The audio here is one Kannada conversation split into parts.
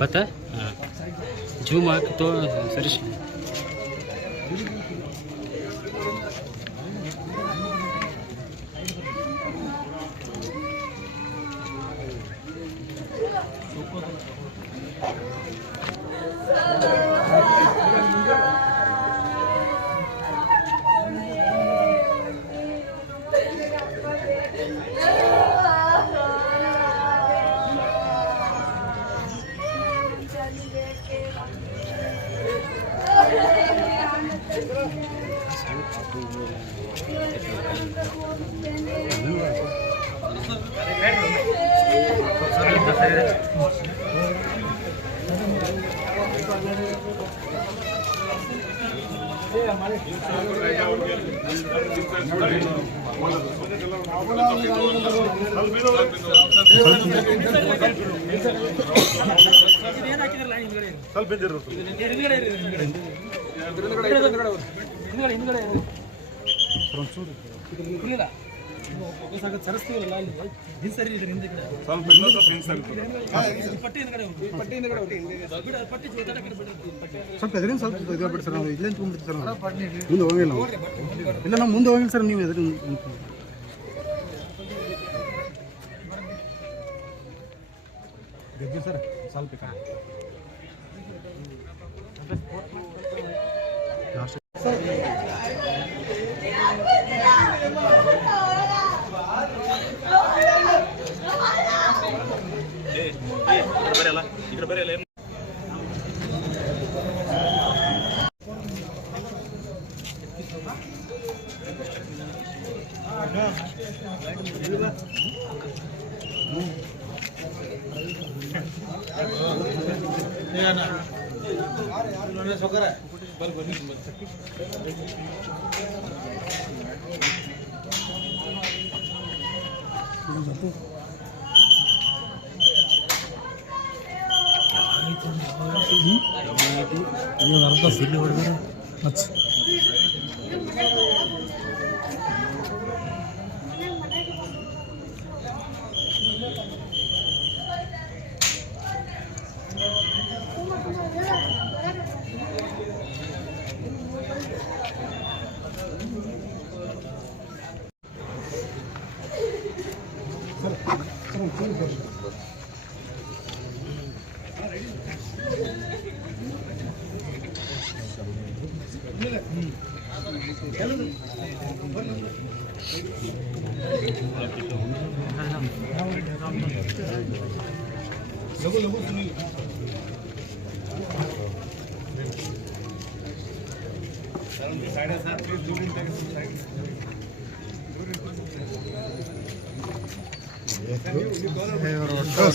ಬತ್ತಾ ಜೂಮ್ ಹಾಕಿ ತೋ ಸರಿ ಸ್ವಲ್ಪ ಎದುರಿನ ಸ್ವಲ್ಪ ಇದಾಗ್ಬಿಡಿ ಸರ್. ನಾವು ಇಲ್ಲೇ ತುಂಬಿಡ್ತೀವಿ ಸರ್. ಮುಂದೆ ಹೋಗಿಲ್ಲ ನಾವು. ಇಲ್ಲ ನಾವು ಮುಂದೆ ಹೋಗಿಲ್ಲ ಸರ್. ನೀವು ಎದುರು ಗೆದ್ದು ಸರ್ ಸ್ವಲ್ಪ ಅರ್ಧ ಸಿಲ್ಲಿ ಹೊಡೆದ್ರೆ ಮಚ್ಚ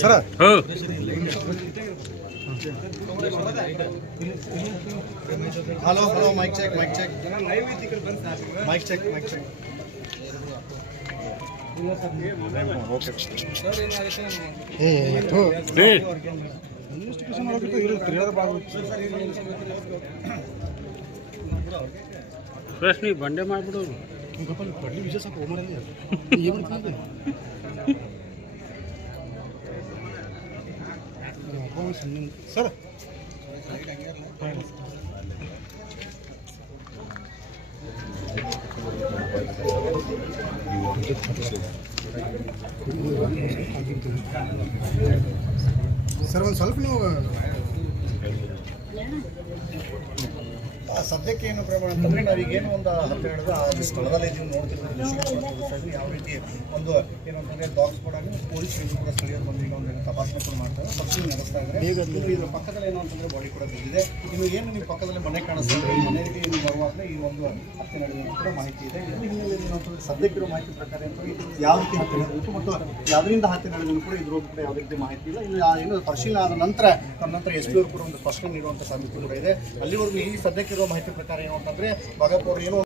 ಸರ hello hello mic check mic check mic check mic check ಪ್ರಶ್ನೆ ಬಂಡೆ ಮಾಡ್ಬಿಡು ಬಡ್ಲಿ ವಿಷಯ ಸಾಕು ಹೋಮರಲ್ಲಿ ಏನು ಸರ್ ಸರ್ ಒಂದು ಸ್ವಲ್ಪ ನೀವು ಸದ್ಯಕ್ಕೆ ಏನು ಪ್ರಮಾಣ ಅಂತಂದರೆ ನಾವೀಗೇನು ಒಂದು 12 ಆ ಸ್ಥಳದಲ್ಲಿ ನೀವು ನೋಡ್ತಿರ್ತೀವಿ ಯಾವ ರೀತಿ ಒಂದು ಏನು ಅಂತಂದರೆ ಡಾಗ್ಸ್ ಕೂಡ ಪೊಲೀಸ್ ಕೂಡ ಸ್ಥಳೀಯರು ಬಂದು ಈಗ ಒಂದು ತಪಾಸಣೆ ಕೂಡ ಮಾಡ್ತಾರೆ ಪಕ್ಷಿ ನಡೆಸ್ತಾ ಇದ್ದಾರೆ. ಇದ್ರ ಪಕ್ಕದಲ್ಲಿ ಏನು ಅಂತಂದರೆ ಬಾಡಿ ಕೂಡ ಬಿದ್ದಿದೆ. ಇನ್ನು ಏನು ನೀವು ಪಕ್ಕದಲ್ಲಿ ಮನೆ ಕಾಣಿಸ್ತಾರೆ ಈ ಮನೆಗೆ ನೀವು ಬರುವಾಗ ಈ ಒಂದು ಹತ್ಯೆ ನಡೆದ ಕೂಡ ಮಾಹಿತಿ ಇದೆ. ಇದ್ರ ಹಿನ್ನೆಲೆಯಲ್ಲಿ ಏನು ಅಂತಂದರೆ ಸದ್ಯಕ್ಕಿರೋ ಮಾಹಿತಿ ಪ್ರಕಾರ ಯಾವ ರೀತಿ ಹತ್ಯೆ ನಡೆದಿತ್ತು ಮತ್ತು ಯಾವುದರಿಂದ ಹತ್ಯೆ ನಡೆದ್ರು ಕೂಡ ಇದ್ರ ಕೂಡ ಯಾವುದೇ ರೀತಿ ಮಾಹಿತಿ ಇಲ್ಲ. ಇನ್ನು ಏನು ಪರಿಶೀಲನೆ ಆದ ನಂತರ ತದನಂತರ ಎಸ್ ಪಿ ಅವರು ಕೂಡ ಒಂದು ಸ್ಪಷ್ಟನೆ ನೀಡುವಂಥ ಸಾಧ್ಯತೆ ಕೂಡ ಇದೆ. ಅಲ್ಲಿವರೆಗೂ ಈ ಸದ್ಯಕ್ಕಿರೋ ಮಾಹಿತಿ ಪ್ರಕಾರ ಏನು ಅಂತಂದರೆ ಬಾಗಲಕೋಟೆ ಏನು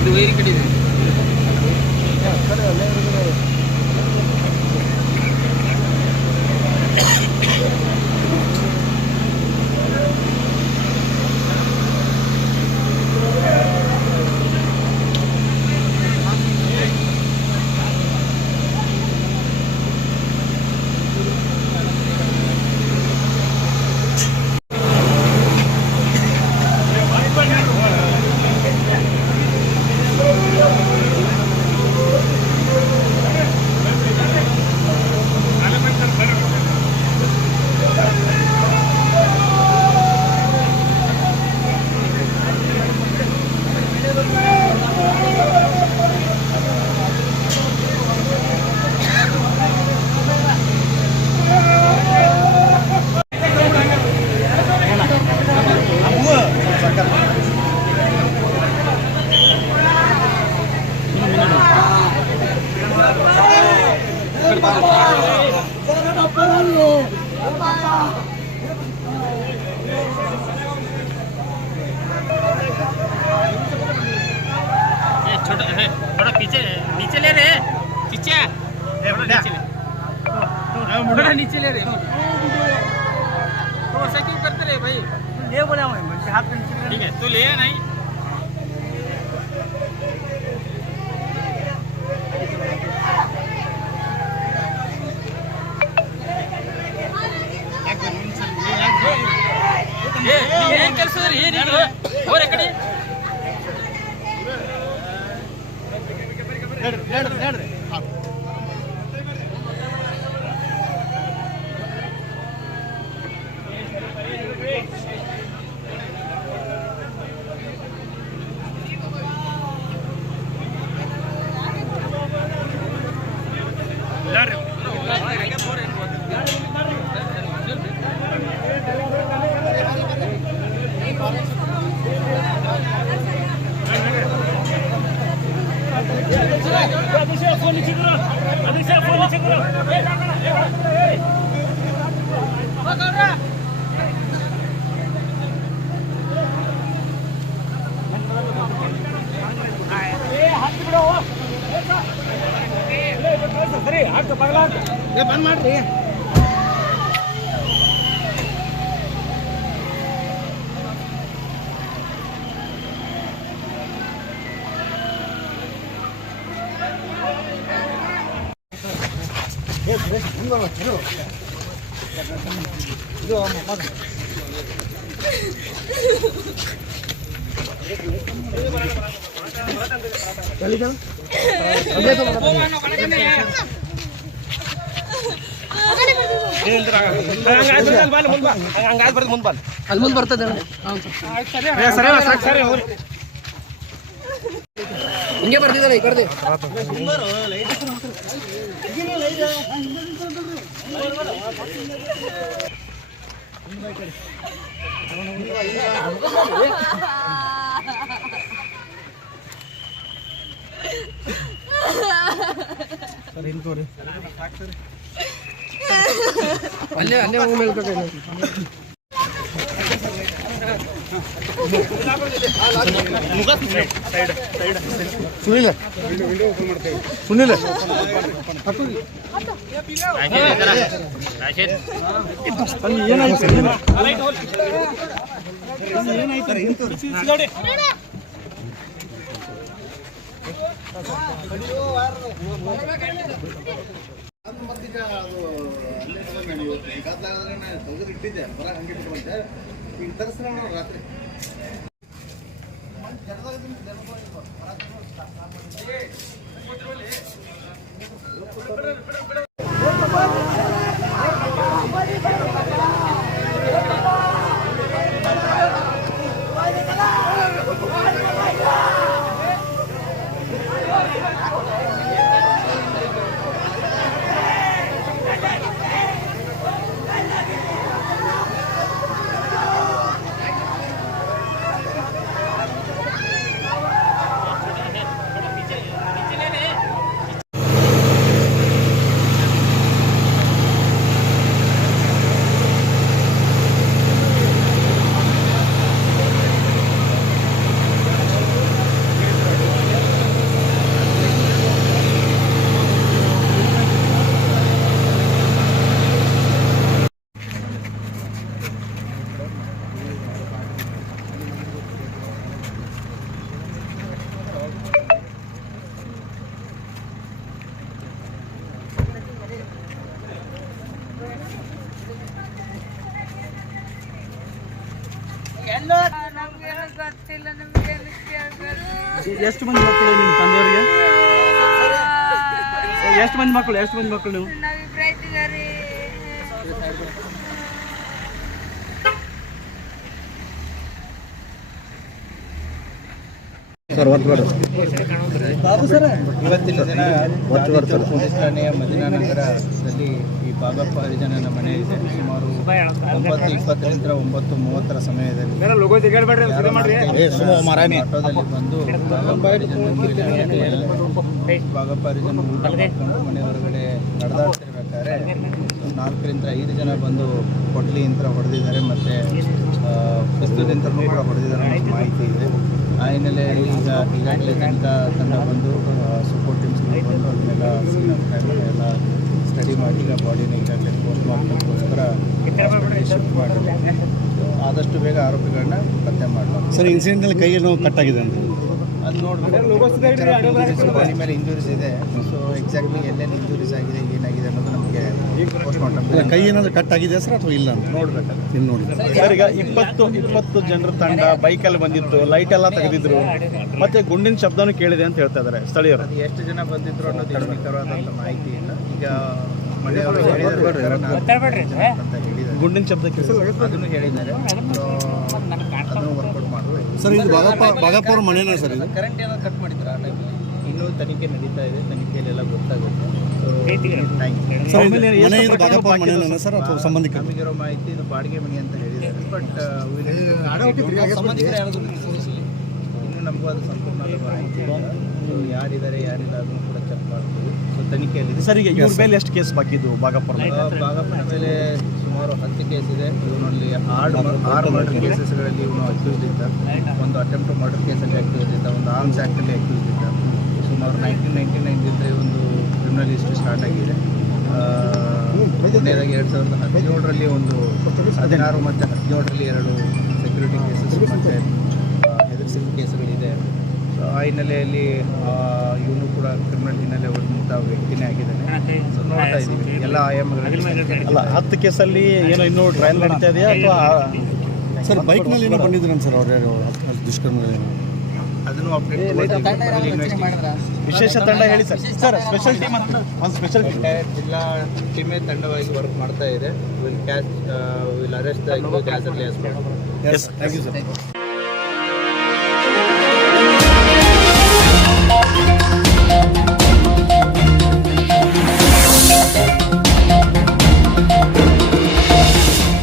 ಇದು ವೈರಿ ಕಡಿದೆ छोटा थोड़ा पीछे नीचे ले रहे पीछे थोड़ा नीचे ले रहे तो ऐसा क्यों करते रहे भाई ले बोला मैं हाथ में ठीक है तो ले नहीं ಏನ್ ಕೆಲಸ ಏನಿದು ಅವರ ಕಡೆ ನಡ್ರಿ ಬಂದ್ ಮಾಡ್ರಿ ಅಲ್ಲಿ ಮುಂದೆ ಬರ್ತದೆ ಹಿಂಗೆ ಬರ್ತಿದ್ದಾರೆ ಈ ಕಡೆ ಅಲ್ಲೇ ಅಲ್ಲೇ ಹೋಗಿ ಮೇಲ್ಕೋಟೆ ಸುನಿಲ್ ಸುನಿಲ್ ಇಟ್ಟಿದ್ದೆ ಬರ ಹಂಗೆ ಇಟ್ಕೊಂಡೆ ಈಗ ತರಿಸ್ರ ರಾತ್ರಿ ಎಷ್ಟು ಮಂದಿ ಮಕ್ಕಳು ನಿಮ್ಮ ತಂದೆಯವರಿಗೆ? ಎಷ್ಟು ಮಂದಿ ಮಕ್ಕಳು ನೀವು? ನಾವಿಬ್ರು ಆಯ್ತಿದಾರೆ. ಸರ್ ಒತ್ತುಬೇಡ ಇವತ್ತಿನ ದಿನ ಗಾಂಧಿಚೌಕ್ ಪೊಲೀಸ್ ಠಾಣೆಯ ಮದಿನಾನಗರದಲ್ಲಿ ಈ ಬಾಗಪ್ಪ ಹರಿಜನನ ಮನೆ ಇದೆ. ಸುಮಾರು 9:20 9:30 ಸಮಯದಲ್ಲಿ ಆಟೋದಲ್ಲಿ ಬಂದು ಬಾಗಪ್ಪ ಹರಿಜನ ಊಟ ಮಾಡಿಕೊಂಡು ಮನೆ ಹೊರಗಡೆ ನಡೆದಾಡ್ತಿರ್ಬೇಕಾದ್ರೆ 4 ರಿಂದ 5 ಜನ ಬಂದು ಕೊಡ್ಲಿಯಿಂದ ಹೊಡೆದಿದ್ದಾರೆ ಮತ್ತು ಪಿಸ್ತೂಲಿಂದ ಕೂಡ ಹೊಡೆದಿದ್ದಾರೆ ಅನ್ನೋ ಮಾಹಿತಿ ಇದೆ. ಆ ಹಿನ್ನೆಲೆಯಲ್ಲಿ ಈಗಾಗಲೇ ತನಿಖಾ ತಂಡ ಬಂದು ಸಪೋರ್ಟ್ ಟೀಮ್ಸ್ ಬಂದು ಅದನ್ನೆಲ್ಲ ಎಲ್ಲ ಸ್ಟಡಿ ಮಾಡಿ ಈಗ ಬಾಡಿನ ಈಗಾಗಲೇ ಪೋಸ್ಟ್ ಮಾರ್ಟಮ್ಗೋಸ್ಕರ ಶಿಫ್ಟ್ ಮಾಡಿದೆ. ಆದಷ್ಟು ಬೇಗ ಆರೋಪಿಗಳನ್ನ ಪತ್ತೆ ಮಾಡಲಾಗ್ತದೆ. ಸರ್ ಇನ್ಸಿಡೆಂಟಲ್ಲಿ ಕೈಗೆ ನೋವು ಕಟ್ಟಾಗಿದೆ ಅಂತ ಅದು ನೋಡಬೇಕು. ಬಾಡಿ ಮೇಲೆ ಇಂಜುರೀಸ್ ಇದೆ. ಸೊ ಎಕ್ಸಾಕ್ಟ್ಲಿ ಎಲ್ಲೆಲ್ಲಿ ಇಂಜುರೀಸ್ ಆಗಿದೆ ಏನಾಗಿದೆ ಅನ್ನೋದು ನಮಗೆ ಪೋಸ್ಟ್ ಮಾರ್ಟಮ್ ಕೈ ಏನಾದರೂ ಕಟ್ ಆಗಿದೆ ಸರ್ ಅಥವಾ ಇಲ್ಲ ಅಂತ ನೋಡ್ಬೇಕಲ್ಲ. ಇನ್ನು ನೋಡಿ ಸರ್ ಈಗ 20 ಜನರ ತಂಡ ಬೈಕಲ್ಲಿ ಬಂದಿತ್ತು, ಲೈಟ್ ಎಲ್ಲ ತೆಗೆದಿದ್ರು, ಮತ್ತೆ ಗುಂಡಿನ ಶಬ್ದನೂ ಕೇಳಿದೆ ಅಂತ ಹೇಳ್ತಾ ಇದ್ದಾರೆ ಸ್ಥಳೀಯರು. ಅದು ಎಷ್ಟು ಜನ ಬಂದಿದ್ರು ಅನ್ನೋದು ಇನ್ನೂ ನಿಖರವಾದಂಥ ಮಾಹಿತಿ ಇಲ್ಲ. ಈಗ ಮನೆಯವರು ಹೇಳಿದ್ದಾರೆ ಅಂತ ಹೇಳಿದ್ದಾರೆ, ಗುಂಡಿನ ಶಬ್ದ ಅದನ್ನು ಹೇಳಿದ್ದಾರೆ. ಅದನ್ನು ವರ್ಕೌಟ್ ಮಾಡಬೇಕು. ಸರ್ ಇದು ಬಾಗಪ್ಪ ಅವ್ರ ಮನೆಯೇ ಸರ್ ಇದು ಕರೆಂಟ್ ಏನೋ ಕಟ್ ಮಾಡಿದ್ರು ಆ ಟೈಮಲ್ಲಿ. ಇನ್ನೂ ತನಿಖೆ ನಡೀತಾ ಇದೆ, ತನಿಖೆಯಲ್ಲೆಲ್ಲ ಗೊತ್ತಾಗುತ್ತೆ. ಸರ್ ಮನೆ ಇದು ಬಾಗಪ್ಪ ಅವ್ರ ಮನೆಯೇ ಸರ್ ಅಥವಾ ಸಂಬಂಧಿಕರು? ನಮಗಿರೋ ಮಾಹಿತಿ ಇದು ಬಾಡಿಗೆ ಮನೆ ಅಂತ ಹೇಳಿದ್ದಾರೆ. ಬಟ್ ಇನ್ನೂ ನಮಗೂ ಅದು ಸಂಪೂರ್ಣ ಮಾಹಿತಿ ಇಲ್ಲ. ಯಾರಿದ್ದಾರೆ ಯಾರಿಲ್ಲ ಅದನ್ನು ಕೂಡ ಚೆಕ್ ಮಾಡ್ತೀವಿ. ಸೊ ತನಿಖೆಯಲ್ಲಿದೆ. ಸರ್ ಈಗ ಇವ್ರ ಮೇಲೆ ಎಷ್ಟು ಕೇಸ್ ಬಾಕಿ ಇದ್ದು ಬಾಗಪ್ಪರ ಬಾಗಪ್ಪನ ಮೇಲೆ ಸುಮಾರು 10 ಕೇಸ್ ಇದೆ. ಇವನಲ್ಲಿ 6 ಮರ್ಡರ್ ಕೇಸಸ್ಗಳಲ್ಲಿ ಇವನು ಅಕ್ಯೂಸ್ಡ್ ಇದ್ದ. ಒಂದು ಅಟೆಂಪ್ಟ್ ಮರ್ಡರ್ ಕೇಸಲ್ಲಿ ಅಕ್ಯೂಸ್ಡ್ ಇದ್ದ, ಒಂದು ಆರ್ಮ್ಸ್ ಆ್ಯಕ್ಟಲ್ಲಿ ಅಕ್ಯೂಸ್ಡ್ ಇದ್ದ. ಸುಮಾರು 1999 ಒಂದು ಕ್ರಿಮಿನಲ್ ಹಿಸ್ಟ್ರಿ ಸ್ಟಾರ್ಟ್ ಆಗಿದೆ. ಕೊನೆಯದಾಗಿ 2017ರಲ್ಲಿ ಒಂದು 16 ಮತ್ತು 17ರಲ್ಲಿ 2 ಸೆಕ್ಯೂರಿಟಿ ಕೇಸಸ್ ಮತ್ತು ಹೆದರ್ಸಿದ ಕೇಸ್ಗಳಿದೆ. ಸೊ ಆ ಹಿನ್ನೆಲೆಯಲ್ಲಿ ಇವನು ಕೂಡ ಕ್ರಿಮಿನಲ್ ಹಿನ್ನೆಲೆ ಹೊಂದಿದ್ದ ವ್ಯಕ್ತಿನೇ ಆಗಿದ್ದಾನೆ. ಸೊ ನೋಡ್ತಾ ಇದ್ದೀವಿ ಎಲ್ಲ ಆಯಾಮಗಳಲ್ಲಿ. ಅಲ್ಲ 10 ಕೇಸಲ್ಲಿ ಏನೋ ಇನ್ನೂ ಟ್ರಯಲ್ ನಡೀತಾ ಇದೆಯಾ ಅಥವಾ ಸರ್ ಬೈಕ್ನಲ್ಲಿ ಏನೋ ಬಂದಿದ್ರು ಸರ್ ಅವ್ರು ಯಾರು ದುಷ್ಕರ್ಮಗಳೇನು? ಅದನ್ನು ಅಪ್ಡೇಟ್ ವಿಶೇಷ ತಂಡ ಹೇಳಿ ಸರ್. ಸರ್ ಸ್ಪೆಷಲ್ ಟೀಮ್ ಅಂತ ಒಂದು ಸ್ಪೆಷಲ್ ಜಿಲ್ಲಾ ಟೀಮೇ ತಂಡವಾಗಿ ವರ್ಕ್ ಮಾಡ್ತಾ ಇದೆ. ವಿಲ್ ಅರೆಸ್ಟ್ ದ ಗ್ಯಾಸರ್ಲಿ as well. Yes thank you sir.